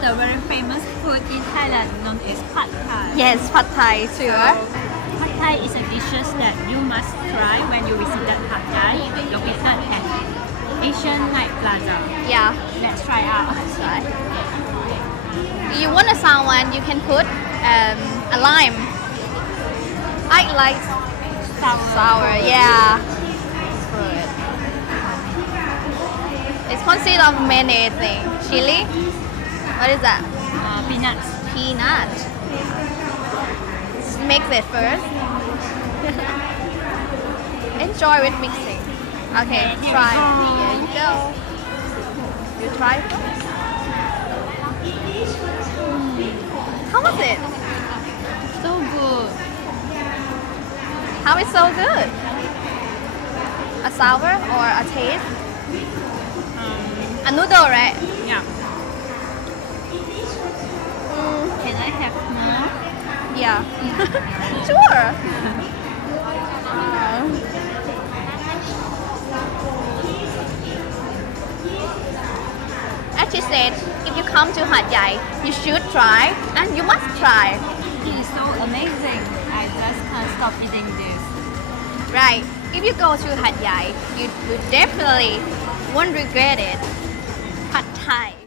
the very famous food in Thailand known as Pad Thai. Yes, Pad Thai too. Pad Thai is a dish that you must try when you visit Hatyai, located at Asian Night Bazaar. Yeah, Let's try out. that's right. You want a sour one, you can put a lime. I like sour, yeah. Fruit. It's consist of many things. Chili. What is that? Peanuts. Peanut. Mix it first. Enjoy with mixing. Okay, Here try. we go. Here you go. You try first. How was it? So good. How is so good? A sour or a taste? A noodle, right? Yeah. Can I have more? Yeah. Sure. As she said, if you come to Hatyai, you should try and you must try. It is so amazing. I just can't stop eating this. Right. If you go to Hatyai, you definitely won't regret it. Pad Thai.